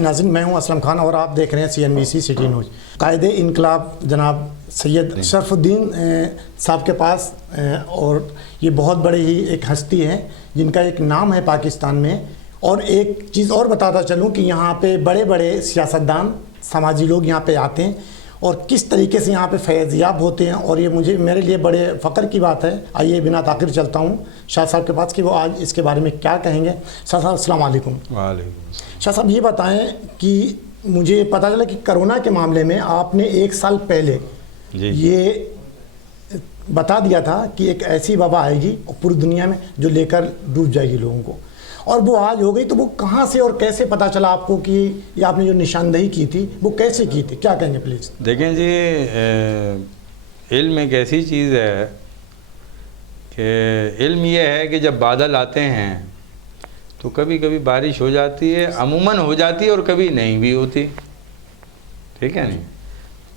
ناظرین، میں ہوں اسلم خان اور آپ دیکھ رہے ہیں CNBC سٹی نیوز۔ قائد انقلاب جناب سید شرف الدین صاحب کے پاس اور یہ بہت بڑے ہی ایک ہستی ہے جن کا ایک نام ہے پاکستان میں۔ اور ایک چیز اور بتاتا چلوں کہ یہاں پہ بڑے بڑے سیاستدان سماجی لوگ یہاں پہ آتے ہیں اور کس طریقے سے یہاں پہ فیض یاب ہوتے ہیں، اور یہ میرے لیے بڑے فخر کی بات ہے۔ آئیے بنا تاخیر چلتا ہوں شاہ صاحب کے پاس کہ وہ آج اس کے بارے میں کیا کہیں گے۔ شاہ صاحب السلام علیکم۔ وعلیکم۔ شاہ صاحب یہ بتائیں کہ مجھے پتہ چلا کہ کرونا کے معاملے میں آپ نے 1 سال پہلے یہ بتا دیا تھا کہ ایک ایسی وبا آئے گی پوری دنیا میں جو لے کر ڈوب جائے گی لوگوں کو، اور وہ آج ہو گئی۔ تو وہ کہاں سے اور کیسے پتہ چلا آپ کو کہ یہ آپ نے جو نشاندہی کی تھی وہ کیسے کی تھی؟ کیا کہیں گے پلیز؟ دیکھیں جی، علم ایک ایسی چیز ہے کہ علم یہ ہے کہ جب بادل آتے ہیں تو کبھی کبھی بارش ہو جاتی ہے، عموماً ہو جاتی ہے اور کبھی نہیں بھی ہوتی، ٹھیک ہے نہیں؟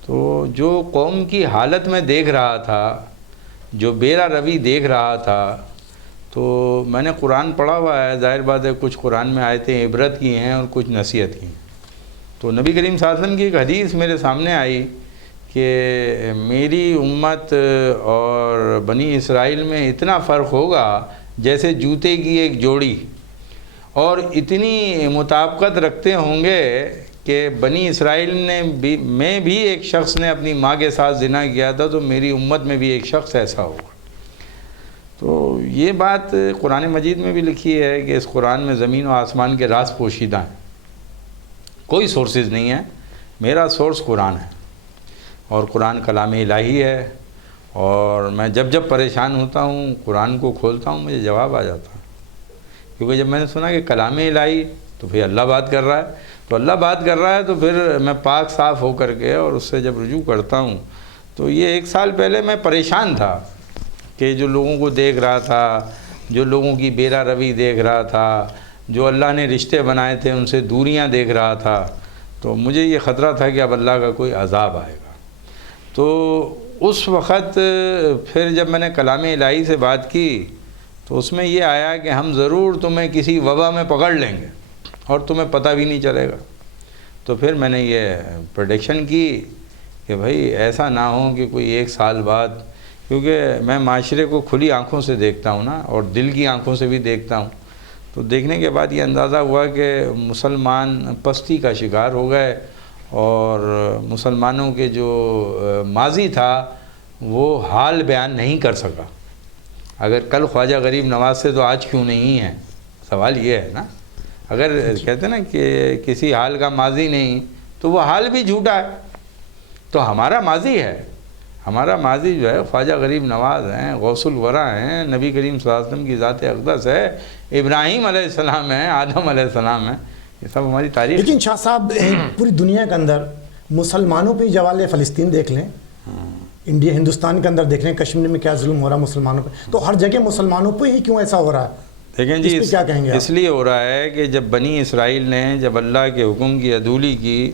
تو جو قوم کی حالت میں دیکھ رہا تھا، جو بیرا روی دیکھ رہا تھا، تو میں نے قرآن پڑھا ہوا ہے، ظاہر بات ہے کچھ قرآن میں آیتیں عبرت کی ہیں اور کچھ نصیحت کی ہیں۔ تو نبی کریم صلی اللہ علیہ وسلم کی ایک حدیث میرے سامنے آئی کہ میری امت اور بنی اسرائیل میں اتنا فرق ہوگا جیسے جوتے کی ایک جوڑی، اور اتنی مطابقت رکھتے ہوں گے کہ بنی اسرائیل میں بھی ایک شخص نے اپنی ماں کے ساتھ زنا کیا تھا تو میری امت میں بھی ایک شخص ایسا ہوگا۔ تو یہ بات قرآن مجید میں بھی لکھی ہے کہ اس قرآن میں زمین و آسمان کے راز پوشیدہ ہیں، کوئی سورسز نہیں ہے، میرا سورس قرآن ہے، اور قرآن کلام الہی ہے، اور میں جب پریشان ہوتا ہوں قرآن کو کھولتا ہوں مجھے جواب آ جاتا ہے، کیونکہ جب میں نے سنا کہ کلام الہی تو پھر اللہ بات کر رہا ہے، تو اللہ بات کر رہا ہے تو پھر میں پاک صاف ہو کر کے اور اس سے جب رجوع کرتا ہوں۔ تو یہ 1 سال پہلے میں پریشان تھا کہ جو لوگوں کو دیکھ رہا تھا، جو لوگوں کی بیرا روی دیکھ رہا تھا، جو اللہ نے رشتے بنائے تھے ان سے دوریاں دیکھ رہا تھا، تو مجھے یہ خطرہ تھا کہ اب اللہ کا کوئی عذاب آئے گا۔ تو اس وقت پھر جب میں نے کلام الہی سے بات کی تو اس میں یہ آیا کہ ہم ضرور تمہیں کسی وبا میں پکڑ لیں گے اور تمہیں پتہ بھی نہیں چلے گا۔ تو پھر میں نے یہ پریڈکشن کی کہ بھائی ایسا نہ ہو کہ کوئی 1 سال بعد، کیونکہ میں معاشرے کو کھلی آنکھوں سے دیکھتا ہوں نا، اور دل کی آنکھوں سے بھی دیکھتا ہوں، تو دیکھنے کے بعد یہ اندازہ ہوا کہ مسلمان پستی کا شکار ہو گئے، اور مسلمانوں کے جو ماضی تھا وہ حال بیان نہیں کر سکا۔ اگر کل خواجہ غریب نواز سے تو آج کیوں نہیں ہے، سوال یہ ہے نا۔ اگر کہتے ہیں نا کہ کسی حال کا ماضی نہیں تو وہ حال بھی جھوٹا ہے، تو ہمارا ماضی ہے، ہمارا ماضی جو ہے خواجہ غریب نواز ہیں، غوث الورا ہیں، نبی کریم صلی اللہ علیہ وسلم کی ذات اقدس ہے، ابراہیم علیہ السلام ہے، آدم علیہ السلام ہے، یہ سب ہماری تاریخ۔ لیکن شاہ صاحب پوری دنیا کے اندر مسلمانوں پہ جوال فلسطین دیکھ لیں، انڈیا ہندوستان کے اندر دیکھ لیں، کشمیر میں کیا ظلم ہو رہا ہے مسلمانوں پہ، تو ہر جگہ مسلمانوں پہ ہی کیوں ایسا ہو رہا ہے؟ دیکھیں جی، کیا کہیں گے اس لیے ہو رہا ہے کہ جب بنی اسرائیل نے جب اللہ کے حکم کی عدولی کی،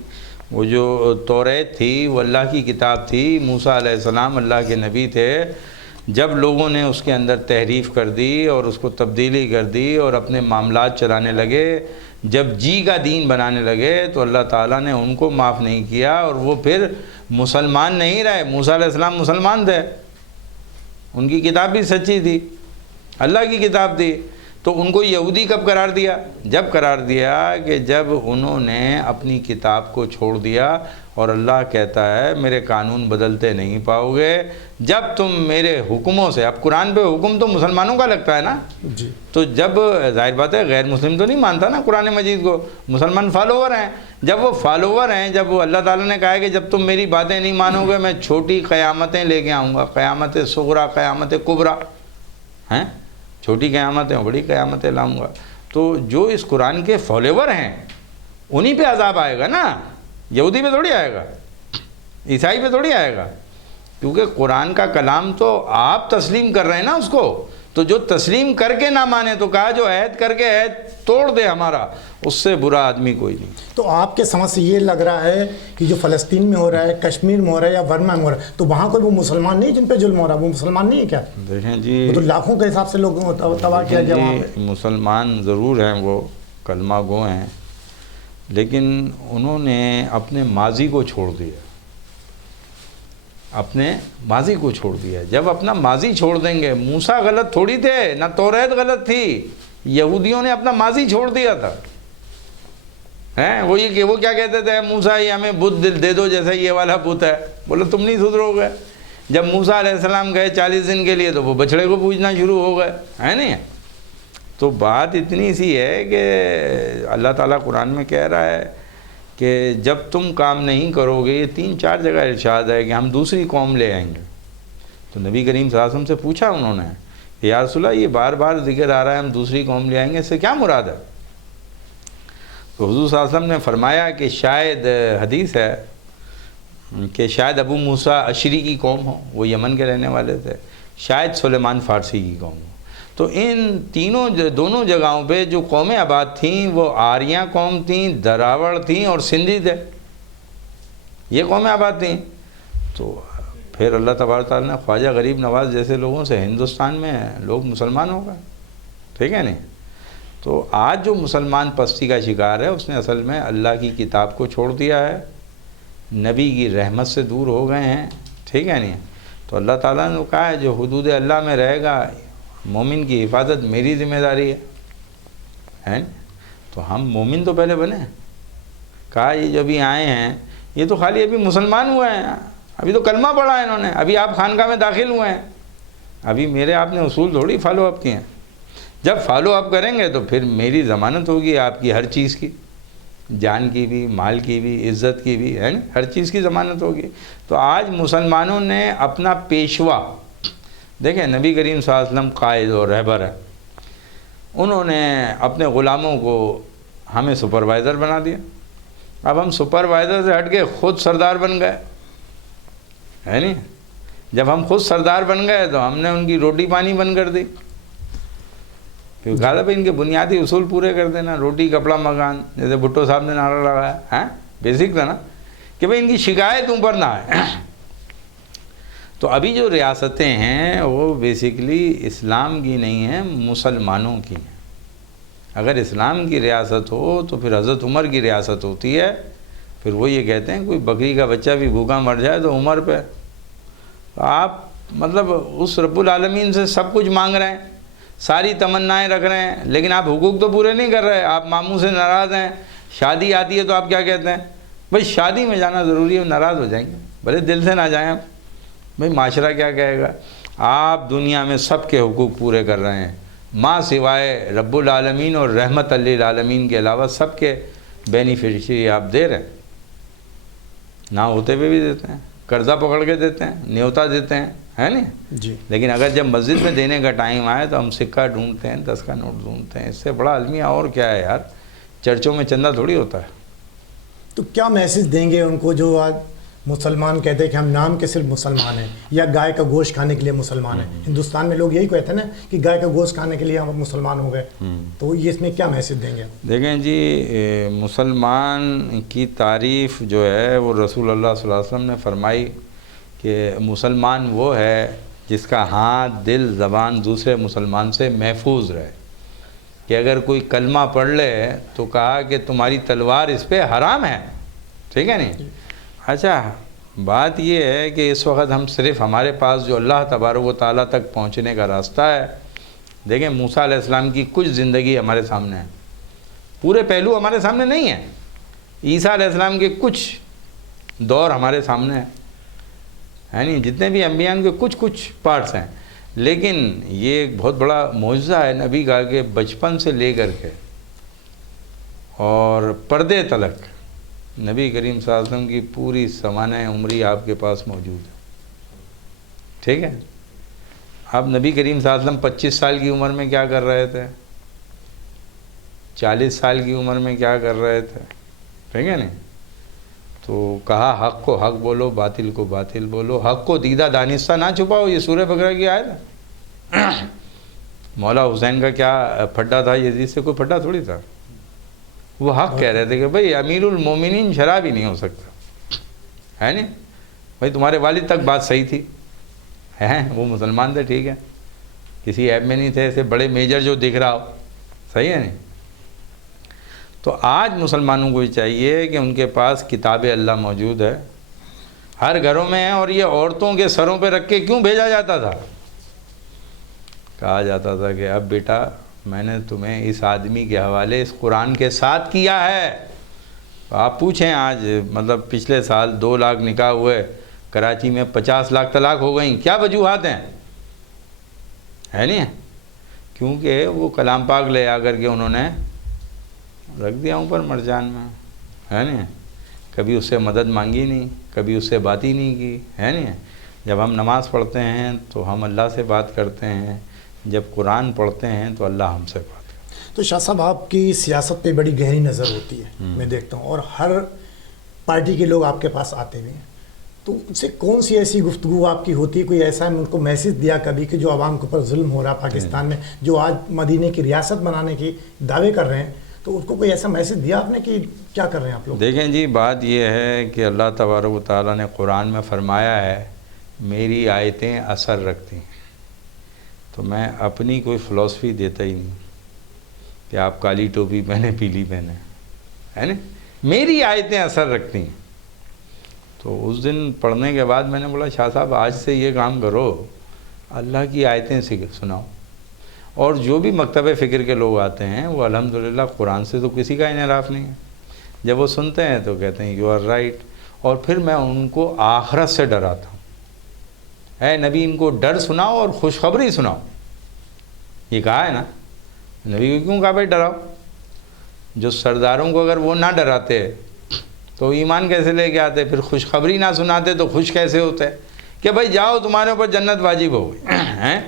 وہ جو توریت تھی وہ اللہ کی کتاب تھی، موسیٰ علیہ السلام اللہ کے نبی تھے، جب لوگوں نے اس کے اندر تحریف کر دی اور اس کو تبدیلی کر دی اور اپنے معاملات چلانے لگے، جب جی کا دین بنانے لگے، تو اللہ تعالیٰ نے ان کو معاف نہیں کیا، اور وہ پھر مسلمان نہیں رہے۔ موسیٰ علیہ السلام مسلمان تھے، ان کی کتاب بھی سچی تھی، اللہ کی کتاب تھی، تو ان کو یہودی کب قرار دیا؟ جب قرار دیا کہ جب انہوں نے اپنی کتاب کو چھوڑ دیا، اور اللہ کہتا ہے میرے قانون بدلتے نہیں پاؤ گے جب تم میرے حکموں سے، اب قرآن پہ حکم تو مسلمانوں کا لگتا ہے نا جی، تو جب ظاہر بات ہے غیر مسلم تو نہیں مانتا نا قرآن مجید کو، مسلمان فالوور ہیں، جب وہ فالوور ہیں، جب وہ اللہ تعالیٰ نے کہا ہے کہ جب تم میری باتیں نہیں مانو گے میں چھوٹی قیامتیں لے کے آؤں گا، قیامت صغریٰ، قیامت کبریٰ ہیں، چھوٹی قیامتیں بڑی قیامتیں لاؤں گا، تو جو اس قرآن کے فالوور ہیں انہی پہ عذاب آئے گا نا، یہودی پہ تھوڑی آئے گا، عیسائی پہ تھوڑی آئے گا، کیونکہ قرآن کا کلام تو آپ تسلیم کر رہے ہیں نا اس کو، تو جو تسلیم کر کے نہ مانے، تو کہا جو عہد کر کے عہد توڑ دے ہمارا، اس سے برا آدمی کوئی نہیں۔ تو آپ کے سمجھ سے یہ لگ رہا ہے کہ جو فلسطین میں ہو رہا ہے، کشمیر میں ہو رہا ہے یا برما میں ہو رہا ہے، تو وہاں کوئی وہ مسلمان نہیں جن پہ ظلم ہو رہا ہے، وہ مسلمان نہیں ہے کیا؟ دیکھیں جی، وہ تو لاکھوں کے حساب سے لوگ تباہ کیا گیا وہاں پہ۔ مسلمان ضرور ہیں، وہ کلمہ گو ہیں، لیکن انہوں نے اپنے ماضی کو چھوڑ دیا، اپنے ماضی کو چھوڑ دیا۔ جب اپنا ماضی چھوڑ دیں گے، موسیٰ غلط تھوڑی تھے، نہ توریت غلط تھی، یہودیوں نے اپنا ماضی چھوڑ دیا تھا۔ وہ یہ کہ وہ کیا کہتے تھے، موسیٰ یہ ہمیں بت دے دو جیسا یہ والا بت ہے۔ بولے تم نہیں سدھرو گے۔ جب موسیٰ علیہ السلام گئے 40 دن کے لیے تو وہ بچڑے کو پوجنا شروع ہو گئے، ہے نہیں؟ تو بات اتنی سی ہے کہ اللہ تعالیٰ قرآن میں کہہ رہا ہے کہ جب تم کام نہیں کرو گے، یہ 3-4 جگہ ارشاد ہے کہ ہم دوسری قوم لے آئیں گے۔ تو نبی کریم صلی اللہ علیہ وسلم سے پوچھا انہوں نے کہ یا رسول اللہ، یہ بار بار ذکر آ رہا ہے ہم دوسری قوم لے آئیں گے، اس سے کیا مراد ہے؟ تو حضور صلی اللہ علیہ وسلم نے فرمایا کہ شاید حدیث ہے کہ شاید ابو موسیٰ اشری کی قوم ہو، وہ یمن کے رہنے والے تھے، شاید سلیمان فارسی کی قوم ہو۔ تو ان دونوں جگہوں پہ جو قومیں آباد تھیں وہ آریاں قوم تھیں، دراوڑ تھیں اور سندھی تھے، یہ قومیں آباد تھیں۔ تو پھر اللہ تبارک تعالیٰ نے خواجہ غریب نواز جیسے لوگوں سے ہندوستان میں لوگ مسلمان ہو گئے، ٹھیک ہے نہیں؟ تو آج جو مسلمان پستی کا شکار ہے، اس نے اصل میں اللہ کی کتاب کو چھوڑ دیا ہے، نبی کی رحمت سے دور ہو گئے ہیں، ٹھیک ہے نہیں؟ تو اللہ تعالیٰ نے کہا ہے جو حدود اللہ میں رہے گا، مومن کی حفاظت میری ذمہ داری ہے۔ تو ہم مومن تو پہلے بنے۔ کہا یہ جو ابھی آئے ہیں یہ تو خالی ابھی مسلمان ہوئے ہیں، ابھی تو کلمہ پڑھا ہے انہوں نے، ابھی آپ خانقاہ میں داخل ہوئے ہیں، ابھی میرے آپ نے اصول تھوڑی فالو اپ کیے ہیں۔ جب فالو اپ کریں گے تو پھر میری ضمانت ہوگی آپ کی ہر چیز کی، جان کی بھی، مال کی بھی، عزت کی بھی، ہے نا، ہر چیز کی ضمانت ہوگی۔ تو آج مسلمانوں نے اپنا پیشوا، دیکھیں نبی کریم صلی اللہ علیہ وسلم قائد اور رہبر ہے، انہوں نے اپنے غلاموں کو ہمیں سپروائزر بنا دیا۔ اب ہم سپروائزر سے ہٹ کے خود سردار بن گئے، ہے نہیں؟ جب ہم خود سردار بن گئے تو ہم نے ان کی روٹی پانی بند کر دی۔ پھر کہا تھا بھائی ان کے بنیادی اصول پورے کر دینا، روٹی کپڑا مکان، جیسے بھٹو صاحب نے نعرہ لگایا ہے، بیسک تھا نا کہ بھائی ان کی شکایت اوپر نہ آئے۔ تو ابھی جو ریاستیں ہیں وہ بیسیکلی اسلام کی نہیں ہیں، مسلمانوں کی ہیں۔ اگر اسلام کی ریاست ہو تو پھر حضرت عمر کی ریاست ہوتی ہے، پھر وہ یہ کہتے ہیں کوئی بکری کا بچہ بھی بھوکا مر جائے تو عمر پہ۔ آپ مطلب اس رب العالمین سے سب کچھ مانگ رہے ہیں، ساری تمنائیں رکھ رہے ہیں، لیکن آپ حقوق تو پورے نہیں کر رہے، آپ ماموں سے ناراض ہیں، شادی آتی ہے تو آپ کیا کہتے ہیں، بھائی شادی میں جانا ضروری ہے، ناراض ہو جائیں گے، بھلے دل سے نہ جائیں آپ، بھئی معاشرہ کیا کہے گا۔ آپ دنیا میں سب کے حقوق پورے کر رہے ہیں، ماں سوائے رب العالمین اور رحمت للعالمین کے علاوہ سب کے بینیفیشری آپ دے رہے ہیں، نہ ہوتے ہوئے بھی دیتے ہیں، قرضہ پکڑ کے دیتے ہیں، نیوتا دیتے ہیں، ہے نہیں جی۔ لیکن اگر جب مسجد میں دینے کا ٹائم آئے تو ہم سکہ ڈھونڈتے ہیں، 10 کا نوٹ ڈھونڈتے ہیں، اس سے بڑا المیہ اور کیا ہے یار، چرچوں میں چندہ تھوڑی ہوتا ہے۔ تو کیا میسج دیں گے ان کو جو آج مسلمان کہتے ہیں کہ ہم نام کے صرف مسلمان ہیں، یا گائے کا گوشت کھانے کے لیے مسلمان ہیں؟ ہندوستان میں لوگ یہی کہتے ہیں نا کہ گائے کا گوشت کھانے کے لیے ہم مسلمان ہو گئے، تو یہ اس میں کیا میسج دیں گے؟ دیکھیں جی، مسلمان کی تعریف جو ہے وہ رسول اللہ صلی اللہ علیہ وسلم نے فرمائی کہ مسلمان وہ ہے جس کا ہاتھ، دل، زبان دوسرے مسلمان سے محفوظ رہے، کہ اگر کوئی کلمہ پڑھ لے تو کہا کہ تمہاری تلوار اس پہ حرام ہے، ٹھیک ہے نہیں؟ اچھا بات یہ ہے کہ اس وقت ہم صرف ہمارے پاس جو اللہ تبارک و تعالیٰ تک پہنچنے کا راستہ ہے، دیکھیں موسیٰ علیہ السلام کی کچھ زندگی ہمارے سامنے ہے، پورے پہلو ہمارے سامنے نہیں ہیں، عیسیٰ علیہ السلام کے کچھ دور ہمارے سامنے ہیں، ہے نہیں، جتنے بھی انبیاء کے کچھ پارٹس ہیں، لیکن یہ ایک بہت بڑا معجزہ ہے نبی کا کہ بچپن سے لے کر کے اور پردے تلک نبی کریم صلی اللہ علیہ وسلم کی پوری سوانح عمری آپ کے پاس موجود ہے، ٹھیک ہے؟ اب نبی کریم صلی اللہ علیہ وسلم 25 سال کی عمر میں کیا کر رہے تھے، 40 سال کی عمر میں کیا کر رہے تھے، ٹھیک ہے نہیں؟ تو کہا حق کو حق بولو، باطل کو باطل بولو، حق کو دیدہ دانستہ نہ چھپاؤ، یہ سورہ بقرہ کی آیت ہے۔ مولا حسین کا کیا پھڈا تھا، یزید سے کوئی پھڈا تھوڑی تھا، وہ حق کہہ رہے تھے کہ بھئی امیر المومنین شراب ہی نہیں ہو سکتا، ہے نہیں بھئی، تمہارے والد تک بات صحیح تھی، ہیں وہ مسلمان تھے، ٹھیک ہے، کسی عیب میں نہیں تھے، ایسے بڑے میجر جو دکھ رہا ہو، صحیح ہے نہیں؟ تو آج مسلمانوں کو یہ چاہیے کہ ان کے پاس کتاب اللہ موجود ہے، ہر گھروں میں ہے، اور یہ عورتوں کے سروں پہ رکھ کے کیوں بھیجا جاتا تھا؟ کہا جاتا تھا کہ اب بیٹا میں نے تمہیں اس آدمی کے حوالے اس قرآن کے ساتھ کیا ہے۔ آپ پوچھیں آج مطلب پچھلے سال 2 لاکھ نکاح ہوئے، کراچی میں 50 لاکھ طلاق ہو گئیں، کیا وجوہات ہیں؟ ہے نہیں؟ کیونکہ وہ کلام پاک لے آ کر کے انہوں نے رکھ دیا اوپر مرجان میں، ہے نہیں؟ کبھی اس سے مدد مانگی نہیں، کبھی اس سے بات ہی نہیں کی، ہے نہیں؟ جب ہم نماز پڑھتے ہیں تو ہم اللہ سے بات کرتے ہیں، جب قرآن پڑھتے ہیں تو اللہ ہم سے بات کرتے ہیں۔ تو شاہ صاحب آپ کی سیاست پہ بڑی گہری نظر ہوتی ہے، میں دیکھتا ہوں، اور ہر پارٹی کے لوگ آپ کے پاس آتے ہوئے ہیں، تو ان سے کون سی ایسی گفتگو آپ کی ہوتی ہے؟ کوئی ایسا ان کو میسج دیا کبھی کہ جو عوام کے اوپر ظلم ہو رہا پاکستان میں، جو آج مدینے کی ریاست بنانے کی دعوے کر رہے ہیں، تو اس کو کوئی ایسا میسج دیا آپ نے کہ کیا کر رہے ہیں آپ لوگ؟ دیکھیں جی، بات یہ ہے کہ اللہ تبارک و تعالیٰ نے قرآن میں فرمایا ہے میری آیتیں اثر رکھتی ہیں، تو میں اپنی کوئی فلسفی دیتا ہی نہیں کہ آپ کالی ٹوپی پہنے پیلی پہنے، ہے نا؟ میری آیتیں اثر رکھتی ہیں۔ تو اس دن پڑھنے کے بعد میں نے بولا شاہ صاحب آج سے یہ کام کرو، اللہ کی آیتیں سناؤ، اور جو بھی مکتب فکر کے لوگ آتے ہیں وہ الحمدللہ قرآن سے تو کسی کا انحراف نہیں ہے، جب وہ سنتے ہیں تو کہتے ہیں یو آر رائٹ، اور پھر میں ان کو آخرت سے ڈراتا ہوں، اے نبی ان کو ڈر سناؤ اور خوشخبری سناؤ، یہ کہا ہے نا نبی کو، کیوں کہا بھائی ڈراؤ؟ جو سرداروں کو اگر وہ نہ ڈراتے تو ایمان کیسے لے کے آتے؟ پھر خوشخبری نہ سناتے تو خوش کیسے ہوتے کہ بھائی جاؤ تمہارے اوپر جنت واجب ہو گئی ہیں؟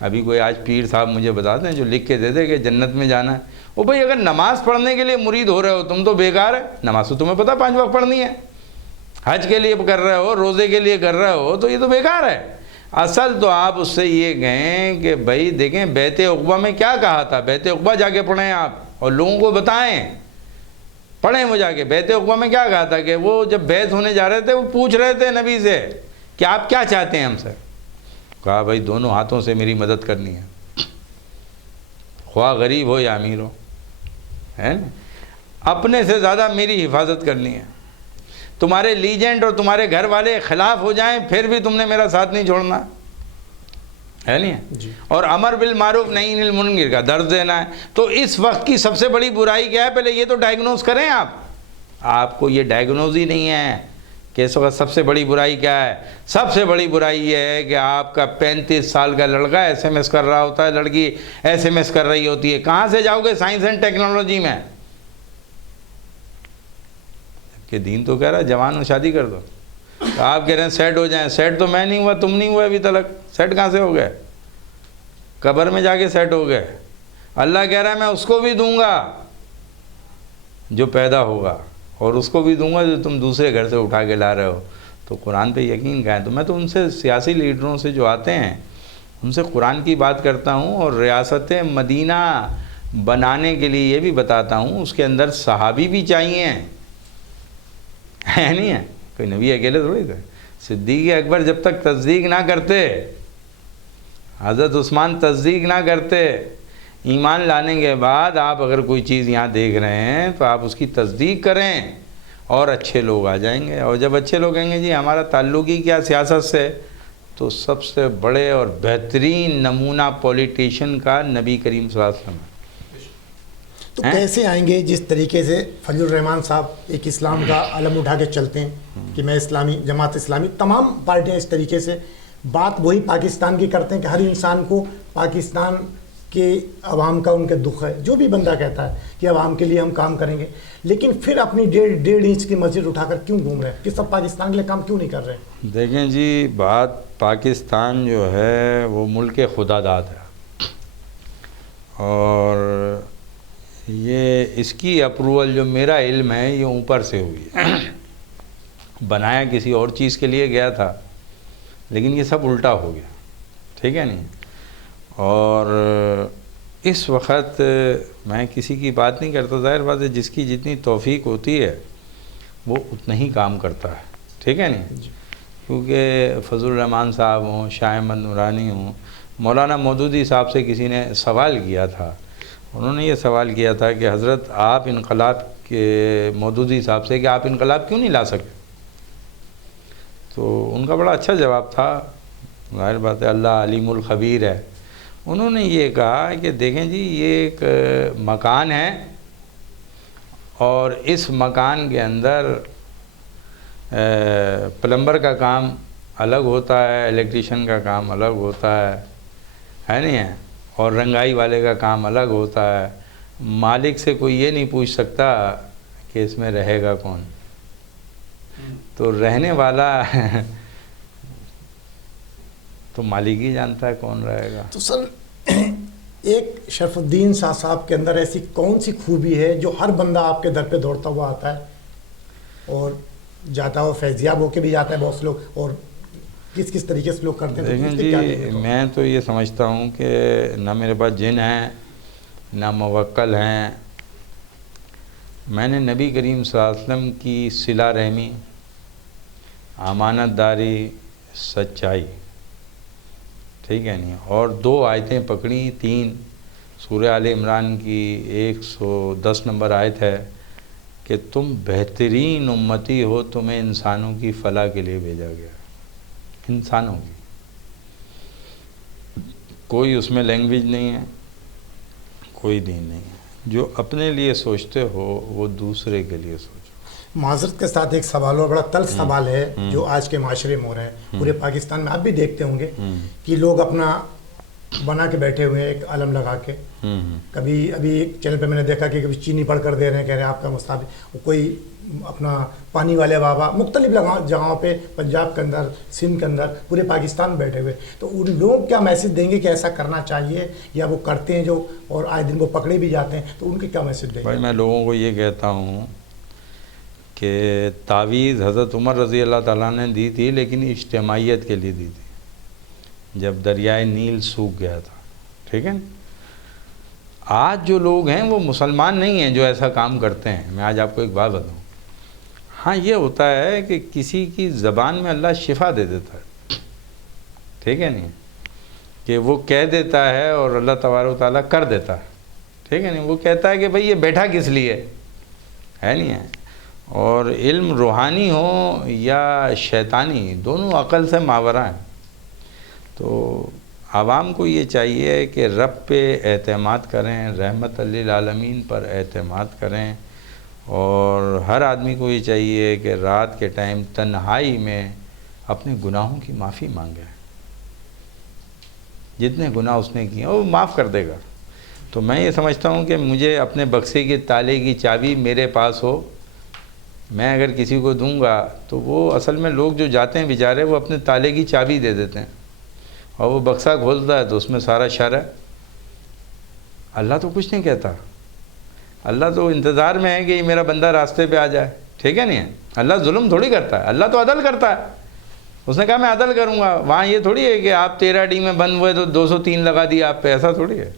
ابھی کوئی آج پیر صاحب مجھے بتاتے ہیں جو لکھ کے دے دے کہ جنت میں جانا ہے، وہ بھائی اگر نماز پڑھنے کے لیے مرید ہو رہے ہو تم تو بیکار ہے، نماز تو تمہیں پتہ 5 وقت پڑھنی ہے، حج کے لیے کر رہے ہو، روزے کے لیے کر رہے ہو، تو یہ تو بیکار ہے۔ اصل تو آپ اس سے یہ کہیں کہ بھائی دیکھیں بیت عقبہ میں کیا کہا تھا، بیت عقبہ جا کے پڑھیں آپ اور لوگوں کو بتائیں، پڑھیں وہ جا کے، بیت عقبہ میں کیا کہا تھا کہ وہ جب بیعت ہونے جا رہے تھے وہ پوچھ رہے تھے نبی سے کہ آپ کیا چاہتے ہیں ہم سے، کہا بھائی دونوں ہاتھوں سے میری مدد کرنی ہے، خواہ غریب ہو یا امیر ہو، ہے نا؟ اپنے سے زیادہ میری حفاظت کرنی ہے، تمہارے لیجنڈ اور تمہارے گھر والے خلاف ہو جائیں پھر بھی تم نے میرا ساتھ نہیں چھوڑنا، ہے نہیں؟ جی۔ اور امر بالمعروف نہی عن المنکر کا درس دینا ہے۔ تو اس وقت کی سب سے بڑی برائی کیا ہے؟ پہلے یہ تو ڈائگنوز کریں آپ کو یہ ڈائگنوز ہی نہیں ہے کہ اس وقت سب سے بڑی برائی کیا ہے۔ سب سے بڑی برائی یہ ہے کہ آپ کا 35 سال کا لڑکا ایس ایم ایس کر رہا ہوتا ہے، لڑکی ایس ایم ایس کر رہی ہوتی ہے، کہاں سے جاؤ گے سائنس اینڈ ٹیکنالوجی میں؟ کہ دین تو کہہ رہا ہے جوان ہو شادی کر دو، تو آپ کہہ رہے ہیں سیٹ ہو جائیں، سیٹ تو میں نہیں ہوا، تم نہیں ہوا ابھی تک، سیٹ کہاں سے ہو گئے؟ قبر میں جا کے سیٹ ہو گئے۔ اللہ کہہ رہا ہے میں اس کو بھی دوں گا جو پیدا ہوگا، اور اس کو بھی دوں گا جو تم دوسرے گھر سے اٹھا کے لا رہے ہو۔ تو قرآن پہ یقین کہیں تو میں تو ان سے سیاسی لیڈروں سے جو آتے ہیں ان سے قرآن کی بات کرتا ہوں، اور ریاست مدینہ بنانے کے لیے یہ بھی بتاتا ہوں اس کے اندر صحابی بھی چاہیے، ہے نہیں ہے؟ کوئی نبی اکیلے تھوڑی تھے۔ صدیق اکبر جب تک تصدیق نہ کرتے، حضرت عثمان تصدیق نہ کرتے، ایمان لانے کے بعد آپ اگر کوئی چیز یہاں دیکھ رہے ہیں تو آپ اس کی تصدیق کریں اور اچھے لوگ آ جائیں گے، اور جب اچھے لوگ کہیں گے جی ہمارا تعلق ہی کیا سیاست سے، تو سب سے بڑے اور بہترین نمونہ پولیٹیشین کا نبی کریم صلی اللہ علیہ وسلم ہے۔ تو کیسے آئیں گے؟ جس طریقے سے فضل الرحمان صاحب ایک اسلام کا علم اٹھا کے چلتے ہیں کہ میں اسلامی جماعت اسلامی، تمام پارٹیاں اس طریقے سے بات وہی پاکستان کی کرتے ہیں کہ ہر انسان کو پاکستان کے عوام کا ان کے دکھ ہے، جو بھی بندہ کہتا ہے کہ عوام کے لیے ہم کام کریں گے، لیکن پھر اپنی 1.5 انچ کی مسجد اٹھا کر کیوں گھوم رہے ہیں کہ سب پاکستان کے لیے کام کیوں نہیں کر رہے ہیں؟ دیکھیں جی، بات پاکستان جو ہے وہ ملک خدا داد ہے، اور یہ اس کی اپروول جو میرا علم ہے یہ اوپر سے ہوئی ہے، بنایا کسی اور چیز کے لیے گیا تھا لیکن یہ سب الٹا ہو گیا، ٹھیک ہے نہیں؟ اور اس وقت میں کسی کی بات نہیں کرتا، ظاہر بات ہے جس کی جتنی توفیق ہوتی ہے وہ اتنا ہی کام کرتا ہے، ٹھیک ہے نہیں؟ کیونکہ فضل الرحمان صاحب ہوں، شاہ احمد نورانی ہوں، مولانا مودودی صاحب سے کسی نے سوال کیا تھا، انہوں نے یہ سوال کیا تھا کہ حضرت آپ انقلاب کے مودودی صاحب سے کہ آپ انقلاب کیوں نہیں لا سکے؟ تو ان کا بڑا اچھا جواب تھا، ظاہر بات ہے اللہ علیم الخبیر ہے۔ انہوں نے یہ کہا کہ دیکھیں جی یہ ایک مکان ہے اور اس مکان کے اندر پلمبر کا کام الگ ہوتا ہے، الیکٹریشین کا کام الگ ہوتا ہے نہیں ہے، اور رنگائی والے کا کام الگ ہوتا ہے۔ مالک سے کوئی یہ نہیں پوچھ سکتا کہ اس میں رہے گا کون، تو رہنے والا تو مالک ہی جانتا ہے کون رہے گا۔ تو سر ایک شرف الدین شاہ صاحب کے اندر ایسی کون سی خوبی ہے جو ہر بندہ آپ کے در پہ دوڑتا ہوا آتا ہے اور جاتا ہو، فیضیاب ہو کے بھی جاتا ہے بہت سے لوگ، اور کس کس طریقے سے لوگ کرتے ہیں؟ دیکھیں جی میں تو یہ سمجھتا ہوں کہ نہ میرے پاس جن ہیں نہ موکل ہیں، میں نے نبی کریم صلی اللہ علیہ وسلم کی صلہ رحمی، امانت داری، سچائی، ٹھیک ہے نہیں، اور 2 آیتیں پکڑی، 3 سورہ آل عمران کی 110 نمبر آیت ہے کہ تم بہترین امتی ہو، تمہیں انسانوں کی فلاح کے لیے بھیجا گیا، انسانوں کی، کوئی اس میں لینگویج نہیں ہے، کوئی دین نہیں ہے، جو اپنے لیے سوچتے ہو وہ دوسرے کے لیے سوچو۔ معذرت کے ساتھ ایک سوال اور بڑا تلخ سوال ہے جو آج کے معاشرے میں ہو رہے ہیں، پورے پاکستان میں آپ بھی دیکھتے ہوں گے کہ لوگ اپنا بنا کے بیٹھے ہوئے ہیں ایک علم لگا کے، کبھی ابھی ایک چینل پہ میں نے دیکھا کہ کبھی چینی پڑھ کر دے رہے ہیں، کہہ رہے ہیں آپ کا مستقبل، کوئی اپنا پانی والے بابا، مختلف جگہوں پہ پنجاب کے اندر، سندھ کے اندر، پورے پاکستان میں بیٹھے ہوئے، تو ان لوگ کیا میسج دیں گے کہ ایسا کرنا چاہیے، یا وہ کرتے ہیں جو اور آئے دن وہ پکڑے بھی جاتے ہیں، تو ان کے کیا میسج دیں گے؟ بھائی میں لوگوں کو یہ کہتا ہوں کہ تعویذ حضرت عمر رضی اللہ تعالیٰ نے دی تھی، لیکن اجتماعیت کے لیے دی تھی جب دریائے نیل سوکھ گیا تھا، ٹھیک ہے نا؟ آج جو لوگ ہیں وہ مسلمان نہیں ہیں جو ایسا کام کرتے ہیں۔ میں آج آپ کو ایک بات بتاؤں، ہاں یہ ہوتا ہے کہ کسی کی زبان میں اللہ شفا دے دیتا ہے، ٹھیک ہے نہیں، کہ وہ کہہ دیتا ہے اور اللہ تبارک و تعالیٰ کر دیتا ہے، ٹھیک ہے نہیں، وہ کہتا ہے کہ بھئی یہ بیٹھا کس لیے ہے نہیں ہے۔ اور علم روحانی ہو یا شیطانی، دونوں عقل سے ماورا ہیں، تو عوام کو یہ چاہیے کہ رب پہ اعتماد کریں، رحمت للعالمین پر اعتماد کریں، اور ہر آدمی کو یہ چاہیے کہ رات کے ٹائم تنہائی میں اپنے گناہوں کی معافی مانگے، جتنے گناہ اس نے کیے وہ معاف کر دے گا۔ تو میں یہ سمجھتا ہوں کہ مجھے اپنے بکسے کے تالے کی چابی میرے پاس ہو، میں اگر کسی کو دوں گا تو وہ اصل میں لوگ جو جاتے ہیں بیچارے وہ اپنے تالے کی چابی دے دیتے ہیں، اور وہ بکسا کھولتا ہے تو اس میں سارا شر ہے۔ اللہ تو کچھ نہیں کہتا، اللہ تو انتظار میں ہے کہ یہ میرا بندہ راستے پہ آ جائے، ٹھیک ہے نہیں، اللہ ظلم تھوڑی کرتا ہے، اللہ تو عدل کرتا ہے۔ اس نے کہا میں عدل کروں گا، وہاں یہ تھوڑی ہے کہ آپ 13 ڈی میں بند ہوئے تو 203 لگا دیا آپ پہ، ایسا تھوڑی ہے۔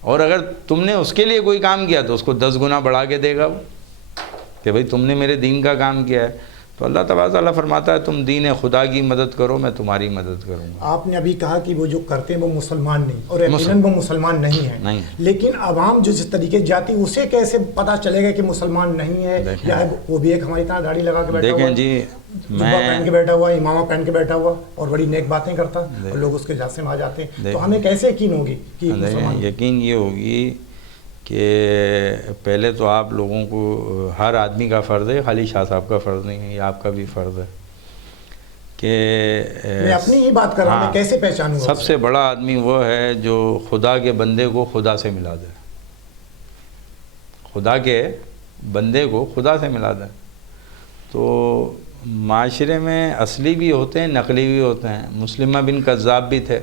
اور اگر تم نے اس کے لیے کوئی کام کیا تو اس کو 10 گنا بڑھا کے دے گا وہ، کہ بھئی تم نے میرے دین کا کام کیا ہے۔ تو اللہ تبارک تعالیٰ فرماتا ہے تم دین خدا کی مدد کرو، میں تمہاری مدد کروں گا۔ آپ نے ابھی کہا کہ وہ جو کرتے ہیں وہ مسلمان نہیں، اور یقیناً وہ مسلمان نہیں ہیں، لیکن عوام جو جس طریقے جاتی اسے کیسے پتہ چلے گا کہ مسلمان نہیں ہے، یا وہ بھی ایک ہماری طرح داڑھی لگا کے بیٹھا ہوا، دیکھیں جی جبہ پہن کے بیٹھا ہوا، امامہ پہن کے بیٹھا ہوا اور بڑی نیک باتیں کرتا، اور لوگ اس کے جاسے میں آ جاتے ہیں، تو ہمیں کیسے یقین ہوگی کہ مسلمان؟ یقین یہ ہوگی کہ پہلے تو آپ لوگوں کو، ہر آدمی کا فرض ہے، خالی شاہ صاحب کا فرض نہیں ہے، یہ آپ کا بھی فرض ہے کہ میں اپنی ہی بات کر رہا ہوں، میں کیسے پہچانوں گا؟ سب سے بڑا آدمی وہ ہے جو خدا کے بندے کو خدا سے ملا دے، خدا کے بندے کو خدا سے ملا دے۔ تو معاشرے میں اصلی بھی ہوتے ہیں، نقلی بھی ہوتے ہیں، مسلمہ بن کذاب بھی تھے۔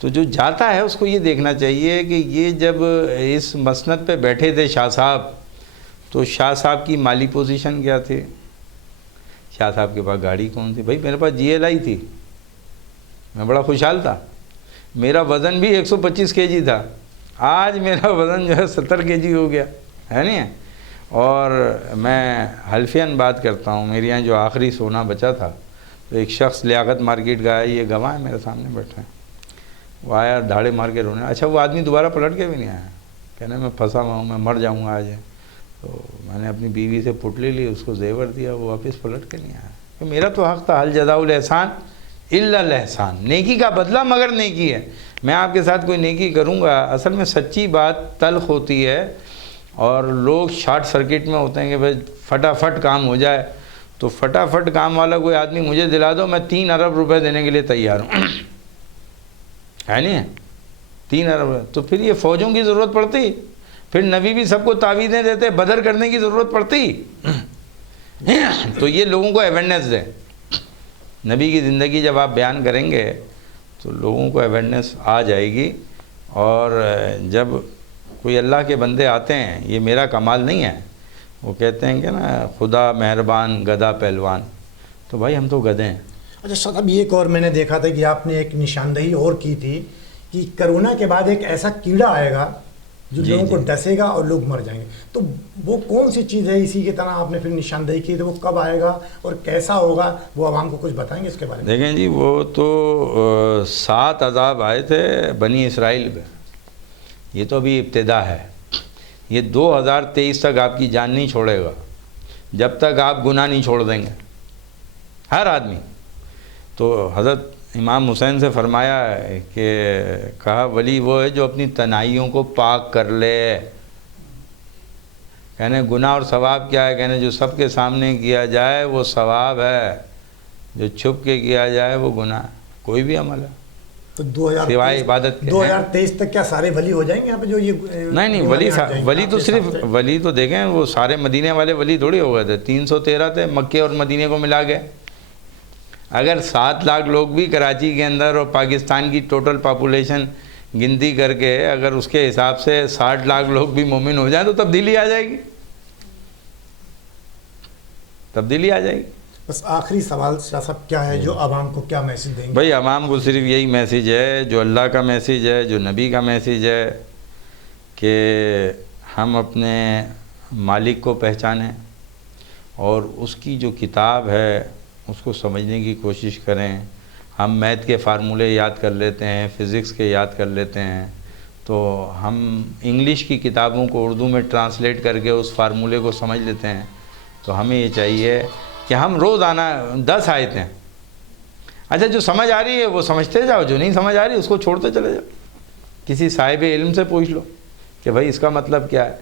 تو جو جاتا ہے اس کو یہ دیکھنا چاہیے کہ یہ جب اس مسند پہ بیٹھے تھے شاہ صاحب، تو شاہ صاحب کی مالی پوزیشن کیا تھی، شاہ صاحب کے پاس گاڑی کون تھی؟ بھائی میرے پاس GLI تھی، میں بڑا خوشحال تھا، میرا وزن بھی 125 kg تھا، آج میرا وزن جو ہے 70 kg ہو گیا ہے نہیں۔ اور میں حلفیاً بات کرتا ہوں، میرے یہاں جو آخری سونا بچا تھا، تو ایک شخص لیاقت مارکیٹ کا ہے، یہ گواہ ہے میرے سامنے بیٹھا ہے، وہ آیا دھاڑے مار کے رونے. اچھا وہ آدمی دوبارہ پلٹ کے بھی نہیں آیا, کہنے میں پھنسا ہوا ہوں, میں مر جاؤں گا آج. تو میں نے اپنی بیوی سے پٹلی لی, اس کو زیور دیا, وہ واپس پلٹ کے نہیں آیا. کہ میرا تو حق تھا, حل جزاء الاحسان الا الاحسان, نیکی کا بدلہ مگر نیکی ہے. میں آپ کے ساتھ کوئی نیکی کروں گا, اصل میں سچی بات تلخ ہوتی ہے اور لوگ شارٹ سرکٹ میں ہوتے ہیں کہ بھائی فٹافٹ کام ہو جائے. تو فٹافٹ کام والا کوئی آدمی مجھے دلا دو, میں 3 ارب روپے دینے کے لیے تیار ہوں. ہے نہیں, 3 ارب. تو پھر یہ فوجوں کی ضرورت پڑتی, پھر نبی بھی سب کو تعویذیں دیتے, بدر کرنے کی ضرورت پڑتی. تو یہ لوگوں کو اویئرنیس دے. نبی کی زندگی جب آپ بیان کریں گے تو لوگوں کو اویئرنیس آ جائے گی. اور جب کوئی اللہ کے بندے آتے ہیں, یہ میرا کمال نہیں ہے, وہ کہتے ہیں کہ نا خدا مہربان گدھا پہلوان, تو بھائی ہم تو گدھے ہیں. اچھا صاحب, یہ ایک اور میں نے دیکھا تھا کہ آپ نے ایک نشاندہی اور کی تھی کہ کرونا کے بعد ایک ایسا کیڑا آئے گا جو لوگوں کو ڈسے گا اور لوگ مر جائیں گے. تو وہ کون سی چیز ہے؟ اسی کی طرح آپ نے پھر نشاندہی کی, تو وہ کب آئے گا اور کیسا ہوگا, وہ عوام کو کچھ بتائیں گے اس کے بارے میں؟ دیکھیں جی, وہ تو 7 عذاب آئے تھے بنی اسرائیل پہ, یہ تو ابھی ابتدا ہے. یہ 2023 تک آپ کی جان نہیں چھوڑے گا جب تک آپ گناہ نہیں چھوڑ دیں گے, ہر آدمی. تو حضرت امام حسین سے فرمایا ہے کہ کہا ولی وہ ہے جو اپنی تنہائیوں کو پاک کر لے. کہنے گناہ اور ثواب کیا ہے؟ کہنے جو سب کے سامنے کیا جائے وہ ثواب ہے, جو چھپ کے کیا جائے وہ گناہ ہے. کوئی بھی عمل ہے تو 2023 سوائے عبادت کے 2023 تک کیا سارے ولی ہو جائیں گے یہاں پہ؟ جو یہ نہیں, ولی تو صرف ولی تو دیکھیں وہ سارے مدینے والے ولی تھوڑی ہو گئے تھے, 313 تھے مکے اور مدینے کو ملا کے. اگر 7 لاکھ لوگ بھی کراچی کے اندر اور پاکستان کی ٹوٹل پاپولیشن گنتی کر کے اگر اس کے حساب سے 60 لاکھ لوگ بھی مومن ہو جائیں تو تبدیلی آ جائے گی, تبدیلی آ جائے گی. بس آخری سوال شاہ صاحب کیا ہے, جو عوام کو کیا میسج دیں گے؟ بھائی عوام کو صرف یہی میسیج ہے جو اللہ کا میسیج ہے, جو نبی کا میسیج ہے, کہ ہم اپنے مالک کو پہچانیں اور اس کی جو کتاب ہے اس کو سمجھنے کی کوشش کریں. ہم میتھ کے فارمولے یاد کر لیتے ہیں, فزکس کے یاد کر لیتے ہیں, تو ہم انگلش کی کتابوں کو اردو میں ٹرانسلیٹ کر کے اس فارمولے کو سمجھ لیتے ہیں. تو ہمیں یہ چاہیے کہ ہم روزانہ 10 آیتیں, اچھا جو سمجھ آ رہی ہے وہ سمجھتے جاؤ, جو نہیں سمجھ آ رہی اس کو چھوڑتے چلے جاؤ. کسی صاحب علم سے پوچھ لو کہ بھائی اس کا مطلب کیا ہے.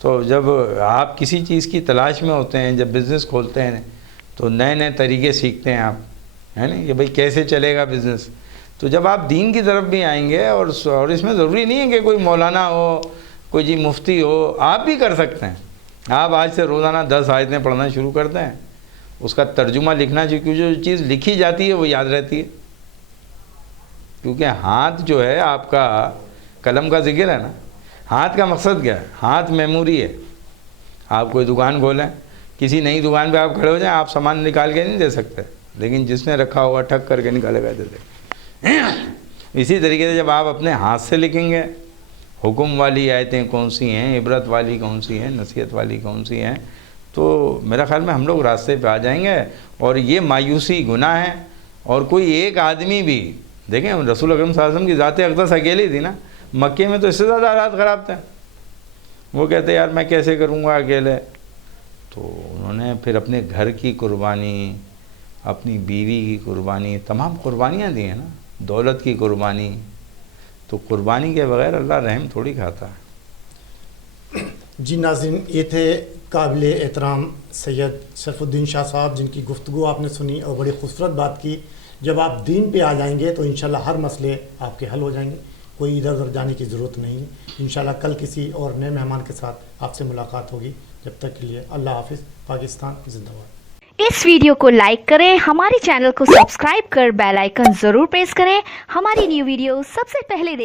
تو جب آپ کسی چیز کی تلاش میں ہوتے ہیں, جب بزنس کھولتے ہیں تو نئے نئے طریقے سیکھتے ہیں آپ, ہے نا, کہ بھائی کیسے چلے گا بزنس. تو جب آپ دین کی طرف بھی آئیں گے, اور اس میں ضروری نہیں ہے کہ کوئی مولانا ہو, کوئی جی مفتی ہو, آپ بھی کر سکتے ہیں. آپ آج سے روزانہ 10 آیتیں پڑھنا شروع کرتے ہیں, اس کا ترجمہ لکھنا چاہیے, کیونکہ جو چیز لکھی جاتی ہے وہ یاد رہتی ہے. کیونکہ ہاتھ جو ہے آپ کا, قلم کا ذکر ہے نا, ہاتھ کا مقصد کیا ہے؟ ہاتھ میموری ہے. آپ کوئی دکان کھولیں, کسی نئی دکان پہ آپ کھڑے ہو جائیں, آپ سامان نکال کے نہیں دے سکتے, لیکن جس نے رکھا ہوگا ٹھک کر کے نکالے گا دے دے. اسی طریقے سے جب آپ اپنے ہاتھ سے لکھیں گے, حکم والی آیتیں کون سی ہیں, عبرت والی کون سی ہیں, نصیحت والی کون سی ہیں, تو میرا خیال میں ہم لوگ راستے پہ آ جائیں گے. اور یہ مایوسی گناہ ہے. اور کوئی ایک آدمی بھی دیکھیں, رسول اکرم صلی اللہ علیہ وسلم کی ذات اقدس اکیلی تھی نا, مکے میں تو اس سے زیادہ حالات خراب تھے. وہ کہتے یار میں کیسے کروں گا اکیلے. تو انہوں نے پھر اپنے گھر کی قربانی, اپنی بیوی کی قربانی, تمام قربانیاں دی ہیں نا, دولت کی قربانی. تو قربانی کے بغیر اللہ رحم تھوڑی کھاتا ہے. جی ناظرین, یہ تھے قابل احترام سید شرف الدین شاہ صاحب, جن کی گفتگو آپ نے سنی اور بڑی خوبصورت بات کی. جب آپ دین پہ آ جائیں گے تو انشاءاللہ ہر مسئلے آپ کے حل ہو جائیں گے, کوئی ادھر ادھر جانے کی ضرورت نہیں. انشاءاللہ کل کسی اور نئے مہمان کے ساتھ آپ سے ملاقات ہوگی. جب تک کے لیے اللہ حافظ. پاکستان زندہ باد. اس ویڈیو کو لائک کریں, ہمارے چینل کو سبسکرائب کر بیل آئیکن ضرور پریس کریں. ہماری نیو ویڈیو سب سے پہلے دیکھیں.